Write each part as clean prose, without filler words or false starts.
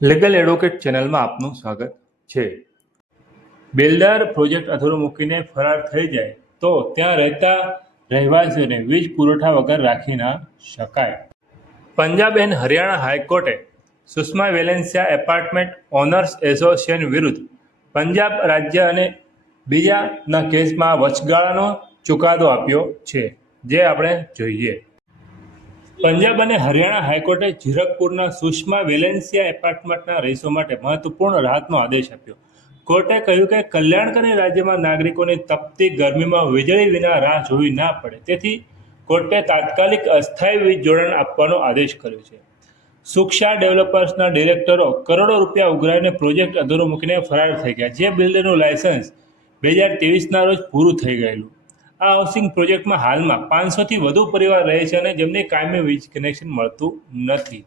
Legal advocate ચેનલમાં આપનું સ્વાગત છે. બિલ્ડર પ્રોજેક્ટ અધૂરો મૂકીને ફરાર થઈ જાય તો ત્યાં રહેતા રહેવાસીઓને વીજ પુરવઠા વગર રાખી ના શકાય. પંજાબ એન્ડ હરિયાણા હાઈકોર્ટે Sushma Valencia apartment owners association વિરુદ્ધ પંજાબ રાજ્ય અને બીજાના કેસમાં વચગાળાનો ચુકાદો આપ્યો છે, જે આપણે જોઈએ. પંજાબ અને હરિયાણા હાઈકોર્ટે ઝીરકપુરના સુષ્મા વેલેન્સિયા એપાર્ટમેન્ટના રહીશો માટે મહત્વપૂર્ણ રાહતનો આદેશ આપ્યો. કોર્ટે કહ્યું કે કલ્યાણકારી રાજ્યમાં નાગરિકોને તપતી ગરમીમાં વીજળી વિના રાહ જોવી ના પડે, તેથી કોર્ટે તાત્કાલિક અસ્થાયી વીજ જોડાણ આપવાનો આદેશ કર્યો છે. સુક્ષા ડેવલપર્સના ડિરેક્ટરો કરોડો રૂપિયા ઉઘરાવીને પ્રોજેક્ટ અધૂરો મૂકીને ફરાર થઈ ગયા, જે બિલ્ડરનું લાયસન્સ 2023ના રોજ પૂરું થઈ ગયેલું. આ હાઉસિંગ પ્રોજેક્ટમાં હાલમાં 500થી વધુ પરિવાર રહે છે અને જેમને કાયમી વીજ કનેક્શન મળતું નથી.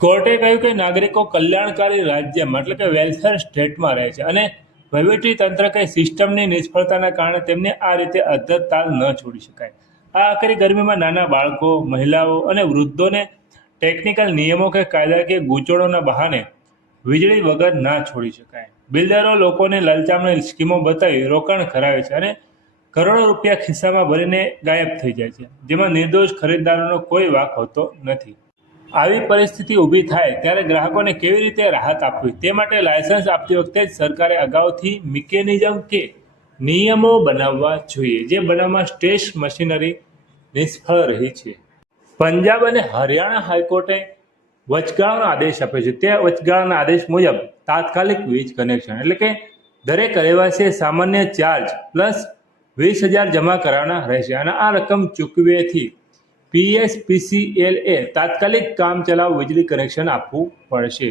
કોર્ટે કહ્યું કે નાગરિકો કલ્યાણકારી રાજ્યમાં એટલે કે વેલફેર સ્ટેટમાં રહે છે અને વહીવટી તંત્ર કે સિસ્ટમની નિષ્ફળતાના કારણે તેમને આ રીતે અધ્ધરતાલ ન છોડી શકાય. આ આકરી ગરમીમાં નાના બાળકો, મહિલાઓ અને વૃદ્ધોને ટેકનિકલ નિયમો કે કાયદાકીય ગૂંચવણોના બહાને વીજળી વગર ના છોડી શકાય. બિલ્ડરો લોકોને લલચામણી સ્કીમો બતાવી રોકાણ કરાવે છે અને કરોડો રૂપિયા ખિસ્સામાં ભરીને ગાયબ થઈ જાય છે, જેમાં નિર્દોષ ખરીદદારોનો કોઈ વાંક હોતો નથી. આવી પરિસ્થિતિ ઊભી થાય ત્યારે ગ્રાહકોને કેવી રીતે રાહત આપવી તે માટે લાયસન્સ આપતી વખતે જ સરકારે અગાઉથી મિકેનિઝમ કે નિયમો બનાવવા જોઈએ, જે બનાવવામાં સ્ટેટ મશીનરી નિષ્ફળ રહી છે. પંજાબ અને હરિયાણા હાઈકોર્ટે વચગાળાનો આદેશ આપ્યો છે. તે વચગાળાના આદેશ મુજબ તાત્કાલિક વીજ કનેક્શન એટલે કે દરેક રહેવાસીએ સામાન્ય ચાર્જ પ્લસ 20,000 જમા કરાવવાના રહેશે અને આ રકમ ચૂકવેથી PSPCLએ તાત્કાલિક કામચલાઉ વીજળી કનેક્શન આપવું પડશે.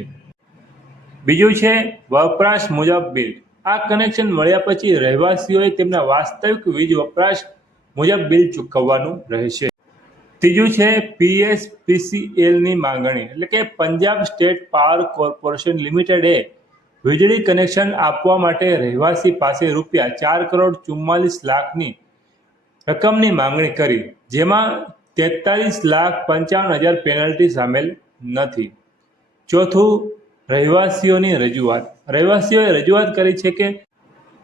બીજું છે વપરાશ મુજબ બિલ. આ કનેક્શન મળ્યા પછી રહેવાસીઓએ તેમના વાસ્તવિક વીજ વપરાશ મુજબ બિલ ચૂકવવાનું રહેશે. ત્રીજું છે PSPCLની માંગણી એટલે કે પંજાબ સ્ટેટ પાવર કોર્પોરેશન લિમિટેડે વીજળી કનેક્શન આપવા માટે રહેવાસી પાસે ₹4,44,00,000ની રકમની માંગણી કરી, જેમાં ₹43,55,000 પેનલ્ટી સામેલ નથી. ચોથું, રહેવાસીઓની રજૂઆત. રહેવાસીઓએ રજૂઆત કરી છે કે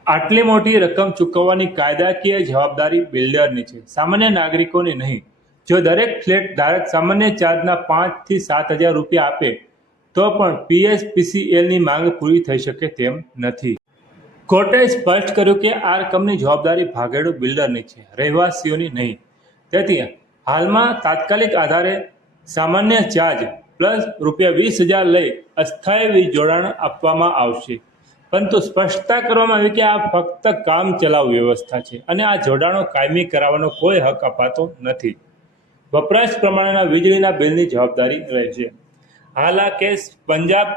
આટલી મોટી રકમ ચૂકવવાની કાયદાકીય જવાબદારી બિલ્ડરની છે, સામાન્ય નાગરિકોની નહીં. જો દરેક ફ્લેટ ધારક સામાન્ય ચાર્જના 5,000થી 7,000 રૂપિયા આપે તો પણ PSPCLની માંગ પૂરી થઈ શકે તેમ નથી. કોર્ટે સ્પષ્ટ કર્યું કે આ રકમની જવાબદારી ભાગેડુ બિલ્ડરની છે, રહેવાસીઓની નહીં. તેથી હાલમાં તાત્કાલિક આધારે સામાન્ય ચાર્જ પ્લસ ₹20,000 લઈ અસ્થાયી વીજ જોડાણ આપવામાં આવશે. પરંતુ સ્પષ્ટતા કરવામાં આવી કે આ ફક્ત કામચલાઉ વ્યવસ્થા છે અને આ જોડાણો કાયમી કરાવવાનો કોઈ હક અપાતો નથી. વપરાશ પ્રમાણેના વીજળીના બિલની જવાબદારી રહેશે. હાલ આ કેસ પંજાબ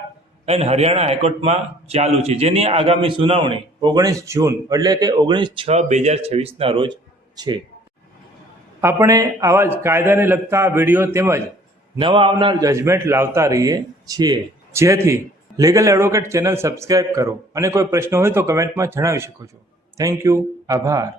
અને હરિયાણા હાઈકોર્ટમાં ચાલુ છે, જેની આગામી સુનાવણી 19 જૂન એટલે કે 19/6/2026ના રોજ છે. આપણે આવા જ કાયદાને લગતા વિડીયો તેમજ નવા આવનાર જજમેન્ટ લાવતા રહીએ છીએ. જેથી લીગલ એડવોકેટ ચેનલ સબસ્ક્રાઇબ કરો અને કોઈ પ્રશ્ન હોય તો કમેન્ટમાં જણાવી શકો છો. Thank you. આભાર.